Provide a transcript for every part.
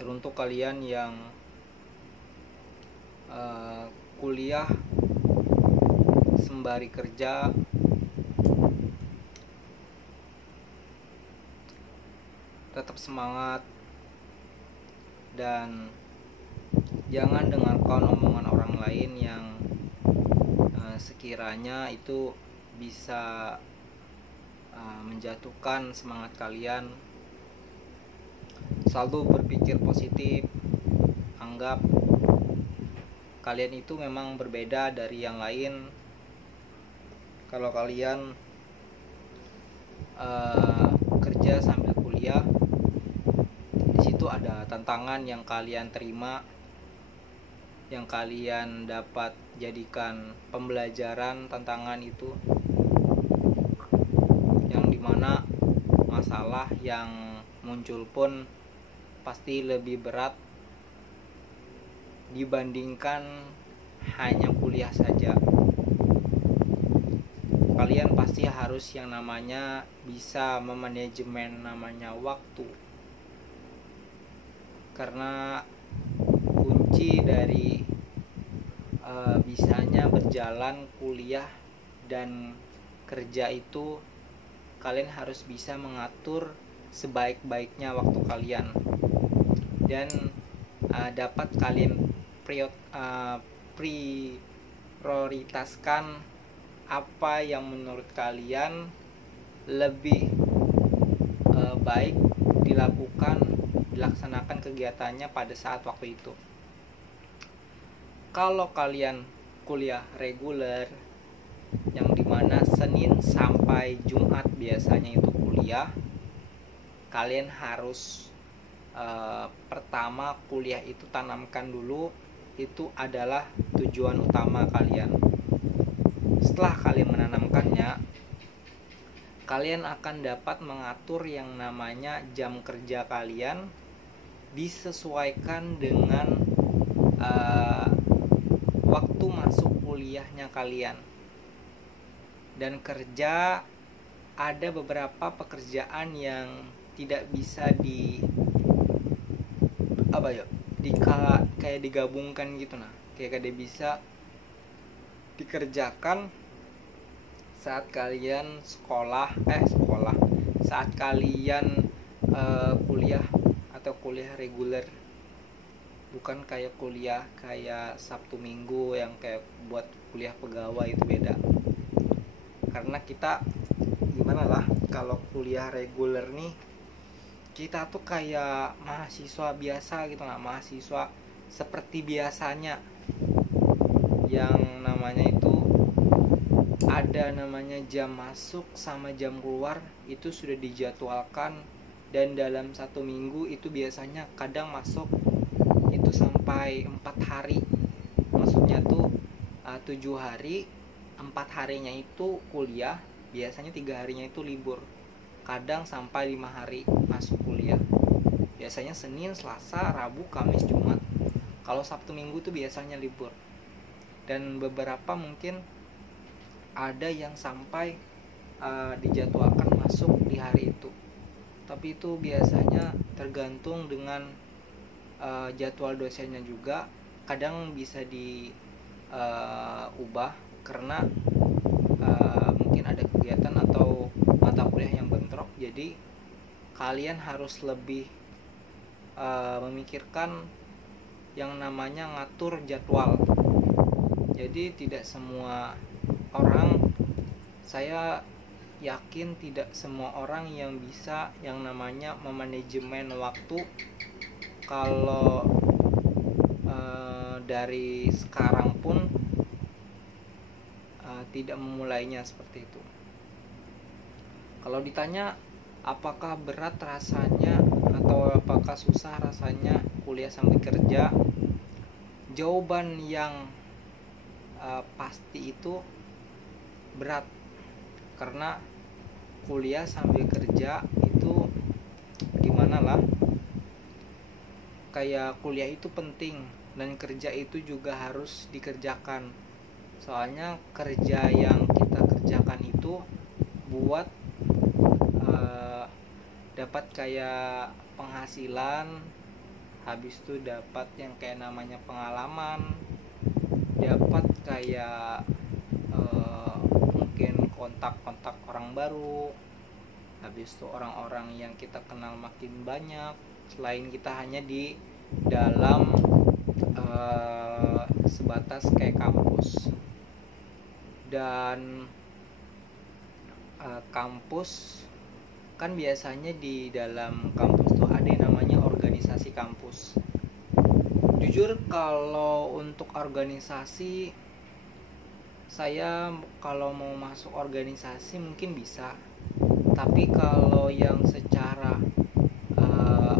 Teruntuk kalian yang kuliah sembari kerja, tetap semangat dan jangan dengarkan omongan orang lain yang sekiranya itu bisa menjatuhkan semangat kalian. Selalu berpikir positif, anggap kalian itu memang berbeda dari yang lain. Kalau kalian kerja sambil kuliah, di situ ada tantangan yang kalian terima, yang kalian dapat jadikan pembelajaran tantangan itu, yang dimana masalah yang muncul pun pasti lebih berat dibandingkan hanya kuliah saja. Kalian pasti harus yang namanya bisa memanajemen namanya waktu, karena kunci dari bisanya berjalan kuliah dan kerja itu kalian harus bisa mengatur sebaik-baiknya waktu kalian, dan dapat kalian prioritaskan apa yang menurut kalian lebih baik dilaksanakan kegiatannya pada saat waktu itu. Kalau kalian kuliah reguler yang dimana Senin sampai Jumat biasanya itu kuliah, kalian harus pertama kuliah itu tanamkan dulu itu adalah tujuan utama kalian. Setelah kalian menanamkannya, kalian akan dapat mengatur yang namanya jam kerja kalian disesuaikan dengan waktu masuk kuliahnya kalian. Dan kerja, ada beberapa pekerjaan yang tidak bisa kayak digabungkan gitu, kayak bisa dikerjakan saat kalian saat kalian kuliah atau kuliah reguler, bukan kayak kuliah kayak Sabtu Minggu yang kayak buat kuliah pegawai, itu beda. Karena kita gimana lah, kalau kuliah reguler nih kita tuh kayak mahasiswa biasa gitu, mahasiswa seperti biasanya, yang namanya itu ada namanya jam masuk sama jam keluar itu sudah dijadwalkan, dan dalam satu minggu itu biasanya kadang masuk itu sampai 4 hari. Maksudnya tuh 7 hari, 4 harinya itu kuliah, biasanya 3 harinya itu libur. Kadang sampai 5 hari masuk kuliah. Biasanya Senin, Selasa, Rabu, Kamis, Jumat. Kalau Sabtu Minggu itu biasanya libur. Dan beberapa mungkin ada yang sampai dijadwalkan masuk di hari itu. Tapi itu biasanya tergantung dengan jadwal dosennya juga. Kadang bisa diubah karena mungkin ada kegiatan atau mata kuliah yang bentrok. Jadi kalian harus lebih memikirkan yang namanya ngatur jadwal. Jadi tidak semua orang, saya yakin tidak semua orang yang bisa yang namanya memanajemen waktu kalau dari sekarang pun tidak memulainya seperti itu. Kalau ditanya apakah berat rasanya atau apakah susah rasanya kuliah sambil kerja, jawaban yang pasti itu berat. Karena kuliah sambil kerja itu gimana lah, kayak kuliah itu penting dan kerja itu juga harus dikerjakan. Soalnya kerja yang kita kerjakan itu buat dapat kayak penghasilan habis itu dapat yang kayak namanya pengalaman, dapat kayak mungkin kontak-kontak orang baru, habis itu orang-orang yang kita kenal makin banyak selain kita hanya di dalam sebatas kayak kampus. Dan kampus kan biasanya di dalam kampus tuh ada yang namanya organisasi kampus. Jujur kalau untuk organisasi, saya kalau mau masuk organisasi mungkin bisa, tapi kalau yang secara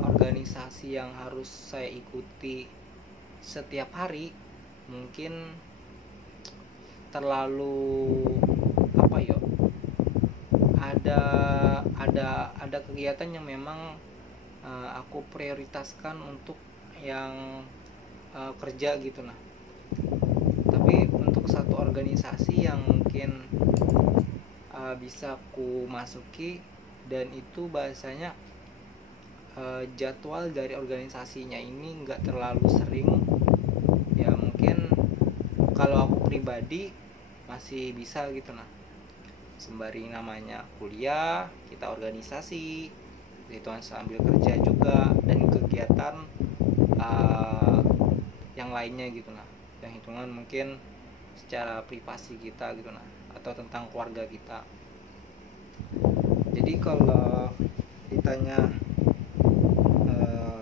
organisasi yang harus saya ikuti setiap hari mungkin terlalu apa ya, ada kegiatan yang memang aku prioritaskan untuk yang kerja gitu. Nah, tapi untuk satu organisasi yang mungkin bisa aku masuki, dan itu bahasanya jadwal dari organisasinya ini nggak terlalu sering ya, mungkin kalau aku pribadi masih bisa gitu. Nah, sembari namanya kuliah kita organisasi itu sambil kerja juga, dan kegiatan yang lainnya gitu. Nah, yang hitungan mungkin secara privasi kita gitu, nah, atau tentang keluarga kita. Jadi kalau ditanya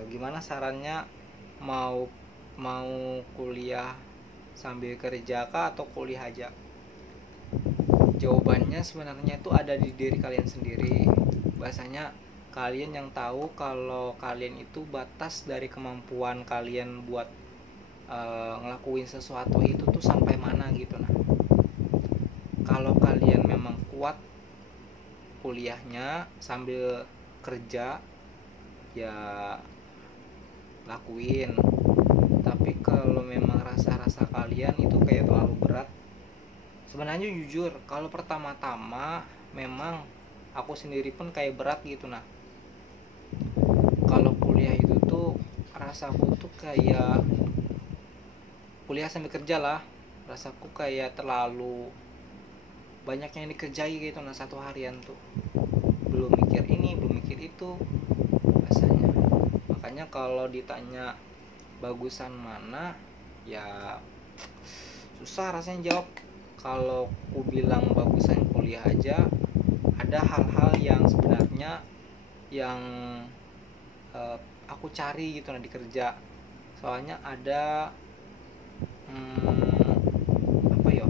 gimana sarannya, mau kuliah sambil kerja kah atau kuliah aja, jawabannya sebenarnya itu ada di diri kalian sendiri. Bahasanya kalian yang tahu kalau kalian itu batas dari kemampuan kalian buat ngelakuin sesuatu itu tuh sampai mana gitu. Nah, kalau kalian memang kuat kuliahnya sambil kerja ya lakuin, tapi kalau memang rasa-rasa kalian itu kayak terlalu berat, sebenarnya jujur kalau pertama-tama memang aku sendiri pun kayak berat gitu. Nah, kalau kuliah itu tuh rasaku tuh kayak kuliah sambil kerja lah, rasaku kayak terlalu banyak yang dikerjai gitu. Nah, satu harian tuh belum mikir ini belum mikir itu rasanya. Makanya kalau ditanya bagusan mana ya susah rasanya jawab. Kalau aku bilang bagusan kuliah aja, ada hal-hal yang sebenarnya yang aku cari gitu nah di kerja. Soalnya ada apa ya,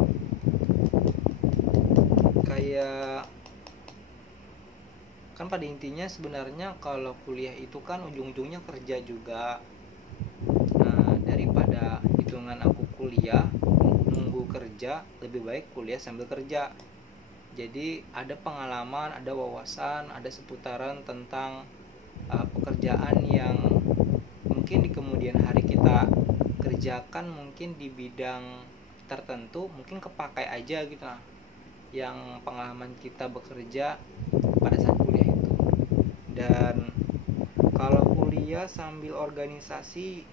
kayak kan pada intinya sebenarnya kalau kuliah itu kan ujung-ujungnya kerja juga. Nah, daripada hitungan aku kuliah nunggu kerja, lebih baik kuliah sambil kerja. Jadi ada pengalaman, ada wawasan, ada seputaran tentang pekerjaan yang mungkin di kemudian hari kita kerjakan, mungkin di bidang tertentu mungkin kepakai aja gitu. Nah, yang pengalaman kita bekerja pada saat kuliah itu. Dan kalau kuliah sambil organisasi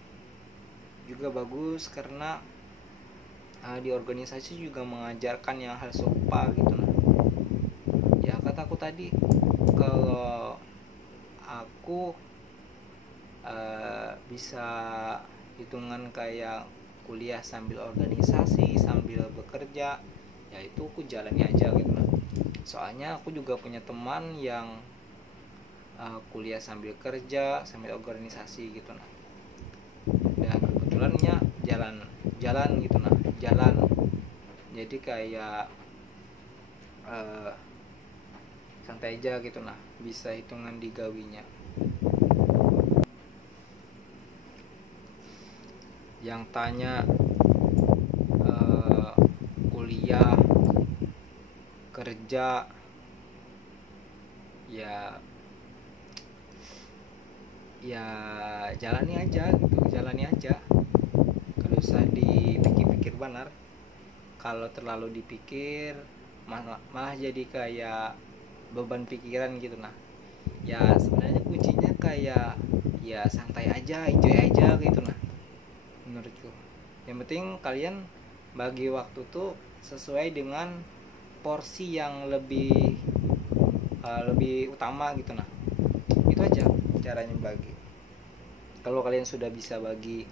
juga bagus, karena di organisasi juga mengajarkan yang hal serupa gitu. Nah, ya kataku tadi, kalau aku bisa hitungan kayak kuliah sambil organisasi sambil bekerja, ya itu aku jalani aja gitu. Nah, soalnya aku juga punya teman yang kuliah sambil kerja sambil organisasi gitu. Nah, dan kebetulannya jalan gitu. Nah, jalan jadi kayak santai aja gitu. Nah, bisa hitungan digawinya. Yang tanya kuliah kerja ya jalani aja gitu, jalani aja, kalau usah dipikir-pikir benar. Kalau terlalu dipikir malah jadi kayak beban pikiran gitu. Nah, ya sebenarnya kuncinya kayak ya santai aja, enjoy aja gitu nah menurutku. Yang penting kalian bagi waktu tuh sesuai dengan porsi yang lebih utama gitu nah. Itu aja caranya bagi. Kalau kalian sudah bisa bagi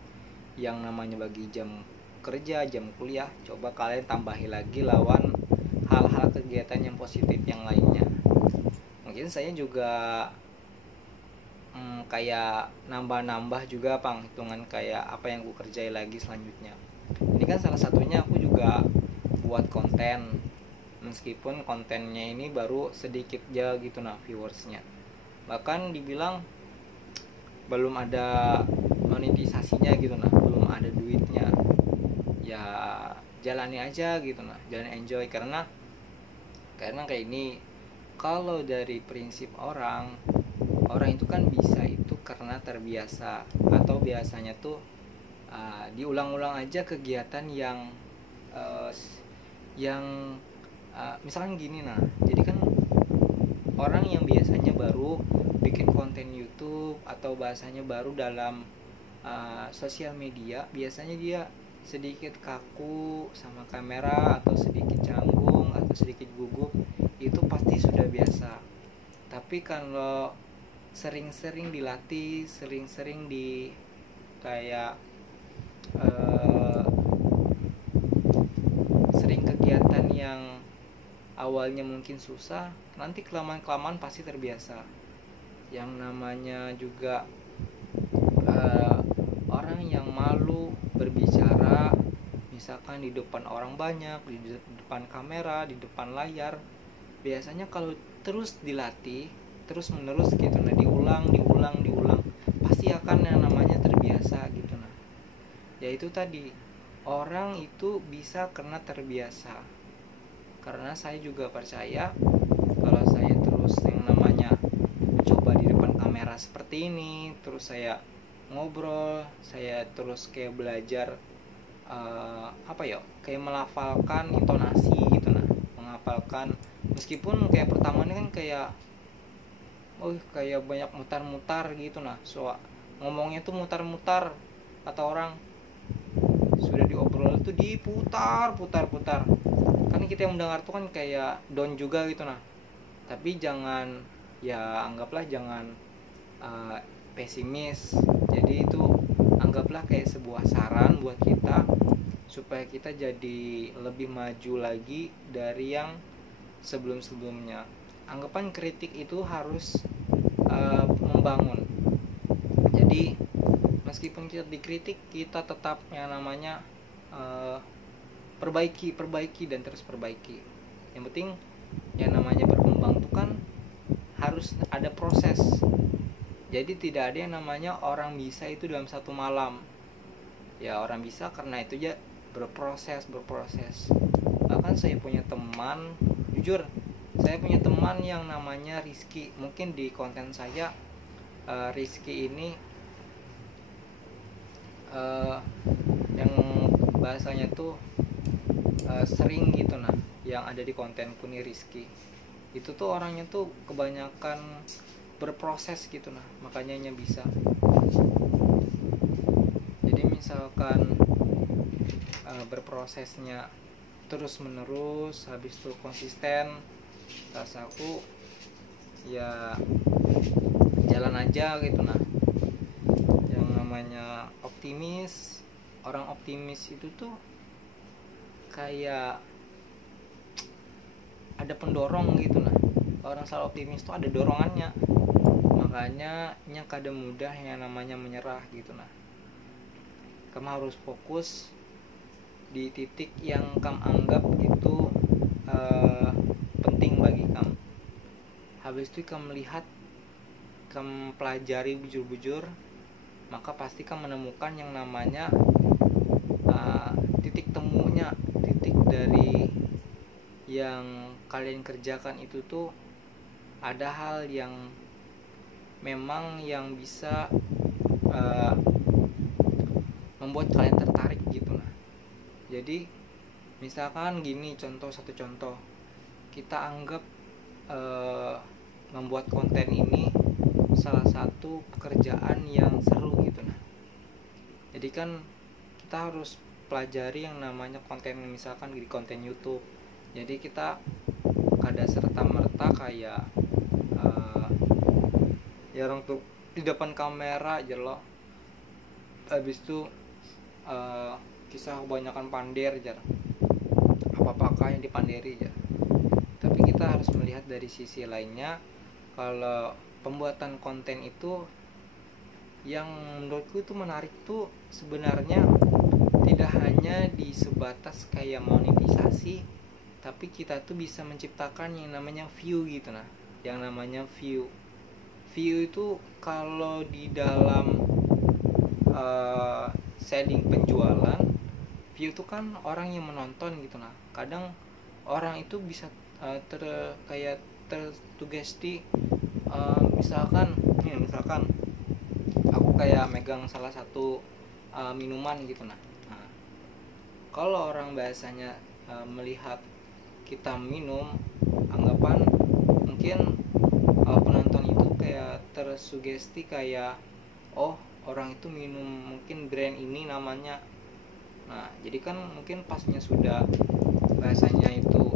yang namanya bagi jam kerja, jam kuliah, coba kalian tambahi lagi lawan hal-hal kegiatan yang positif yang lainnya. Mungkin saya juga kayak nambah-nambah juga hitungan kayak apa yang aku kerjain lagi selanjutnya. Ini kan salah satunya aku juga buat konten, meskipun kontennya ini baru sedikit aja gitu nah viewersnya, bahkan dibilang belum ada monetisasinya gitu nah, belum ada duitnya. Ya jalani aja gitu nah, jalan enjoy, karena kayak ini, kalau dari prinsip orang itu kan bisa itu karena terbiasa, atau biasanya tuh diulang-ulang aja kegiatan yang misalkan gini nah. Jadi kan orang yang biasanya baru bikin konten YouTube atau bahasanya baru dalam sosial media, biasanya dia sedikit kaku sama kamera, atau sedikit canggung, atau sedikit gugup, itu pasti sudah biasa. Tapi kalau sering-sering dilatih, sering-sering di kayak sering kegiatan yang awalnya mungkin susah, nanti kelamaan-kelamaan pasti terbiasa. Yang namanya juga orang yang malu berbicara, misalkan di depan orang banyak, di depan kamera, di depan layar, biasanya kalau terus dilatih terus menerus gitu nah, diulang pasti akan yang namanya terbiasa gitu nah. Yaitu tadi, orang itu bisa karena terbiasa. Karena saya juga percaya kalau saya terus yang namanya coba di depan kamera seperti ini, terus saya ngobrol, saya terus kayak belajar kayak melafalkan intonasi gitu nah, menghafalkan, meskipun kayak pertamanya kan kayak banyak mutar-mutar gitu nah, ngomongnya tuh mutar-mutar, kata orang sudah diobrol itu diputar-putar, kan kita yang mendengar tuh kan kayak down juga gitu nah. Tapi jangan, ya anggaplah jangan pesimis. Jadi itu anggaplah kayak sebuah saran buat kita, supaya kita jadi lebih maju lagi dari yang sebelum-sebelumnya. Anggapan kritik itu harus membangun. Jadi meskipun kita dikritik, kita tetap yang namanya perbaiki dan terus perbaiki. Yang penting yang namanya berkembang itu kan harus ada proses. Jadi tidak ada yang namanya orang bisa itu dalam satu malam. Ya orang bisa karena itu aja berproses. Bahkan saya punya teman, jujur saya punya teman yang namanya Rizky. Mungkin di konten saya Rizky ini yang bahasanya tuh sering gitu nah, yang ada di kontenku nih Rizky itu tuh orangnya tuh kebanyakan berproses gitu nah, makanya bisa. Jadi misalkan berprosesnya terus menerus, habis itu konsisten, rasaku ya jalan aja gitu nah. Yang namanya optimis, orang optimis itu tuh kayak ada pendorong gitu nah. Orang selalu optimis tuh ada dorongannya, makanya kada mudah yang namanya menyerah gitu nah. Kamu harus fokus di titik yang kamu anggap itu penting bagi kamu. Habis itu kamu lihat, kamu pelajari bujur-bujur, maka pasti kamu menemukan yang namanya titik temunya, titik dari yang kalian kerjakan itu tuh ada hal yang memang yang bisa membuat kalian tertarik gitu nah. Jadi misalkan gini, satu contoh, kita anggap membuat konten ini salah satu pekerjaan yang seru gitu. Nah, jadi kan kita harus pelajari yang namanya konten, misalkan di konten YouTube. Jadi kita kada serta merta kayak ya orang tuh di depan kamera aja loh, habis itu kisah kebanyakan pander aja, apa-apakah yang dipanderi aja. Tapi kita harus melihat dari sisi lainnya, kalau pembuatan konten itu yang menurutku itu menarik tuh sebenarnya tidak hanya di sebatas kayak monetisasi, tapi kita tuh bisa menciptakan yang namanya view gitu. Nah, yang namanya view itu kalau di dalam setting penjualan, view itu kan orang yang menonton gitu. Nah, kadang orang itu bisa kayak tertugesti, misalkan aku kayak megang salah satu minuman gitu. Nah, kalau orang biasanya melihat kita minum, anggapan mungkin penonton itu kayak tersugesti kayak, oh orang itu minum mungkin brand ini namanya. Nah, jadi kan mungkin pasnya sudah bahasanya itu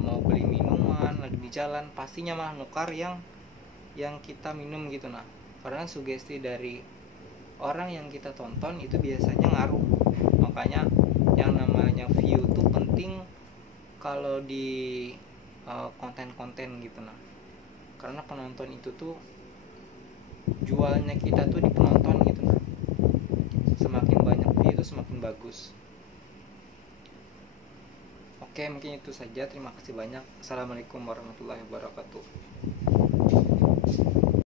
mau beli minuman lagi di jalan, pastinya malah nukar yang kita minum gitu. Nah, karena sugesti dari orang yang kita tonton itu biasanya ngaruh. Makanya yang namanya view tuh penting kalau di konten-konten gitu. Nah, karena penonton itu tuh jualnya kita tuh di penonton gitu. Nah, semakin banyak view itu semakin bagus. Oke, mungkin itu saja. Terima kasih banyak. Assalamualaikum warahmatullahi wabarakatuh.